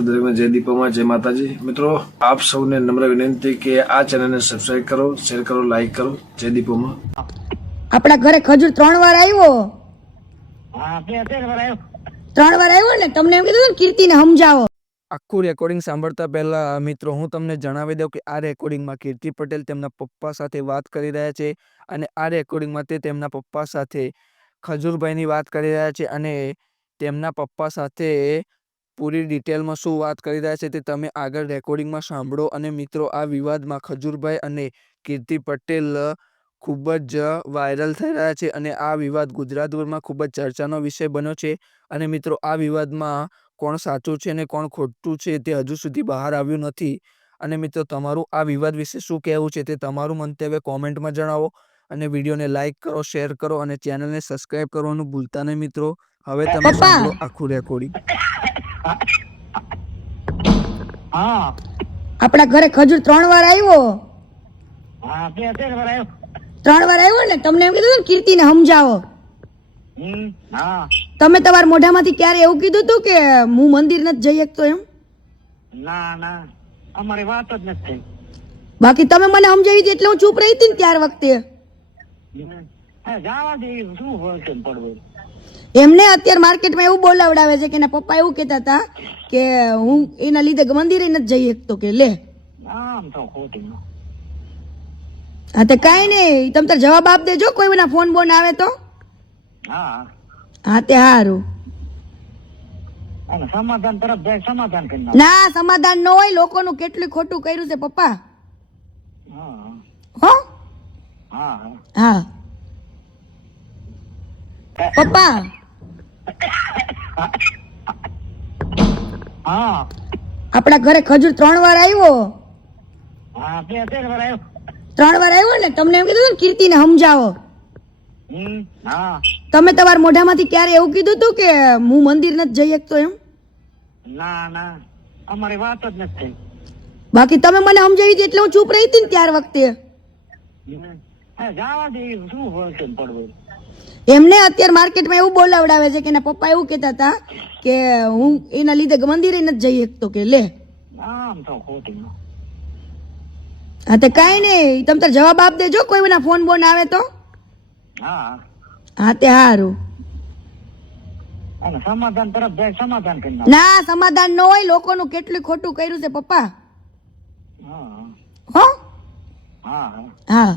जय दीपोमा जय माताजी। मित्रों आप सबने नम्र विनंती के आ चैनल ने सब्सक्राइब करो, शेर करो, लाइक करो। जय दीपोमा। આપણા ઘરે ખજૂર 3 વાર આવ્યો. હા 3 વાર આવ્યો ને તમને એમ કીધું ને કીર્તિને સમજાવો. આખું રેકોર્ડિંગ સાંભળતા પહેલા મિત્રો હું તમને જણાવી દઉં કે આ રેકોર્ડિંગમાં કીર્તિ પટેલ તેમના પપ્પા સાથે વાત કરી રહ્યા છે અને આ રેકોર્ડિંગમાં તે તેમના પપ્પા સાથે ખજૂરભાઈની વાત કરી રહ્યા છે અને તેમના પપ્પા સાથે પૂરી ડિટેલમાં શું વાત કરી રહ્યા છે તે તમે આગળ રેકોર્ડિંગમાં સાંભળો। અને મિત્રો આ વિવાદમાં ખજૂરભાઈ અને કીર્તિ પટેલ ખૂબ જ વાયરલ થઈ રહ્યા છે અને આ વિવાદ ગુજરાતભરમાં ખૂબ જ ચર્ચાનો વિષય બન્યો છે અને મિત્રો આ વિવાદમાં કોણ સાચું છે અને કોણ ખોટું છે તે હજુ સુધી બહાર આવ્યું નથી। અને મિત્રો તમારું આ વિવાદ વિશે શું કહેવું છે તે તમારું મંતવ્ય કોમેન્ટમાં જણાવો અને વિડીયોને લાઇક કરો, શેર કરો અને ચેનલને સબસ્ક્રાઇબ કરવાનું ભૂલતા નહીં મિત્રો। હવે તમે સાંભળો આખું રેકોર્ડિંગ। આપણા ઘરે ખજૂર 3 વાર આવ્યો. હા 3 વાર આવ્યો ને તમને એમ કીધું ને કીર્તિને સમજાવો. તમે તમારા મોઢામાંથી ક્યારે એવું કીધું હતું કે હું મંદિર નથી જઈ શકતો એમ? ના ના અમારી વાત જ નથી. બાકી તમે મને સમજાવી હતી એટલે હું ચૂપ રહી હતી ને ત્યાર વખતે. જવા દે શું હોય છે પડવું. એમને અત્યારે માર્કેટમાં એવું બોલાવડાવે છે કે એના પપ્પા એવું કહેતા હતા કે હું એના લીધે મંદિરે નથી જઈ શકતો કે લે. આમ તો ખોટી. હા તો કાંઈ નહીં, તમે તાર જવાબ આપ દેજો કોઈના ફોન બોન આવે તો. હા હા તે સારું. અને સમાધાન તરફ જાય સમાધાન કરી ના સમાધાન ન હોય, લોકોનું કેટલું ખોટું કર્યું છે પપ્પા. હો હા હા પપ્પા. હા આપણા ઘરે ખજૂર 3 વાર આવ્યો. હા 3 વાર આવ્યો. 3 વાર આવ્યો ને તમને એમ કીધું ને કીર્તિને સમજાવો. હા તમે તમારા મોઢામાંથી ક્યારે એવું કીધું હતું કે હું મંદિર નથી જઈ શકતો એમ? ના ના અમારી વાત જ નથી. બાકી તમે મને સમજાવી હતી એટલે હું ચૂપ રહી હતી ને ત્યાર વખતે. જવા દે શું હોય છે પડવું. એમને અત્યારે માર્કેટમાં એવું બોલાવડાવે છે કે એના પપ્પા એવું કહેતા હતા કે હું એના લીધે મંદિરે નથી જઈ શકતો કે લે. આમ તો ખોટી. હા તો કાંઈ નહીં, તમે તાર જવાબ આપ દેજો કોઈના ફોન બોન આવે તો. હા હા તે સારું. અને સમાધાન તરફ જાય સમાધાન કરી ના સમાધાન ન હોય, લોકોનું કેટલું ખોટું કર્યું છે પપ્પા. હા હો હા હા